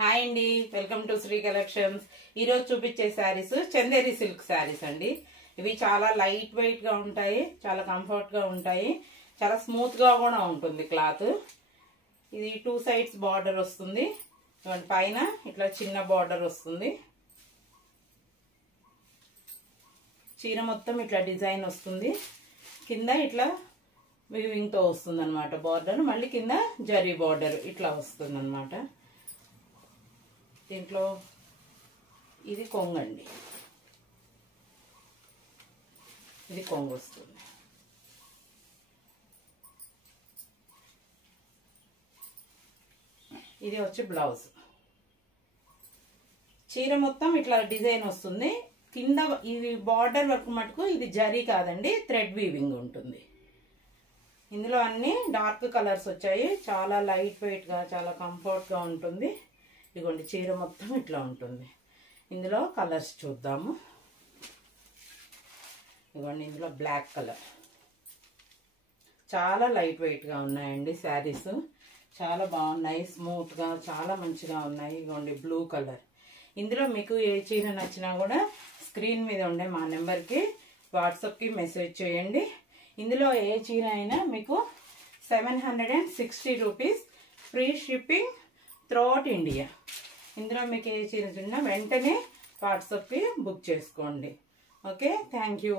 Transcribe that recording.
Hi అండి, welcome to Shri collections. ఈరోజు చూపించే శారీస్ చందేరి సిల్క్ శారీస్ అండి. ఇవి చాలా లైట్ వెయిట్ గా ఉంటాయి, చాలా కంఫర్ట్ గా ఉంటాయి, చాలా స్మూత్ గా కూడా ఉంటుంది క్లాత్. ఇది 2 సైడ్స్ బార్డర్ వస్తుంది, పైన ఇట్లా చిన్న బార్డర్ వస్తుంది. చీర మొత్తం ఇట్లా డిజైన్ వస్తుంది, కింద ఇట్లా వీవింగ్ తో వస్తుంది అనమాట బార్డర్, మళ్ళీ కింద జరీ బార్డర్ ఇట్లా వస్తుంది అనమాట. దీంట్లో ఇది కొంగండి, ఇది కొంగు వస్తుంది. ఇది వచ్చి బ్లౌజ్. చీర మొత్తం ఇట్లా డిజైన్ వస్తుంది, కింద ఇది బార్డర్ వరకు మటుకు ఇది జరీ కాదండి, థ్రెడ్ వీవింగ్ ఉంటుంది. ఇందులో అన్ని డార్క్ కలర్స్ వచ్చాయి, చాలా లైట్ వెయిట్ గా చాలా కంఫర్ట్ గా ఉంటుంది. ఇదిగోండి చీర మొత్తం ఇట్లా ఉంటుంది. ఇందులో కలర్స్ చూద్దాము. ఇదిగోండి ఇందులో బ్లాక్ కలర్, చాలా లైట్ వెయిట్ గా ఉన్నాయండి శారీస్, చాలా బాగున్నాయి, స్మూత్ గా చాలా మంచిగా ఉన్నాయి. ఇదిగోండి బ్లూ కలర్. ఇందులో మీకు ఏ చీర నచ్చినా కూడా స్క్రీన్ మీద ఉండే మా నెంబర్కి వాట్సాప్కి మెసేజ్ చేయండి. ఇందులో ఏ చీర అయినా మీకు 760 rupees free shipping throughout India. ఇందులో మీకు ఏ చీర ఉన్నా వెంటనే వాట్సాప్కి బుక్ చేసుకోండి. Okay, thank you.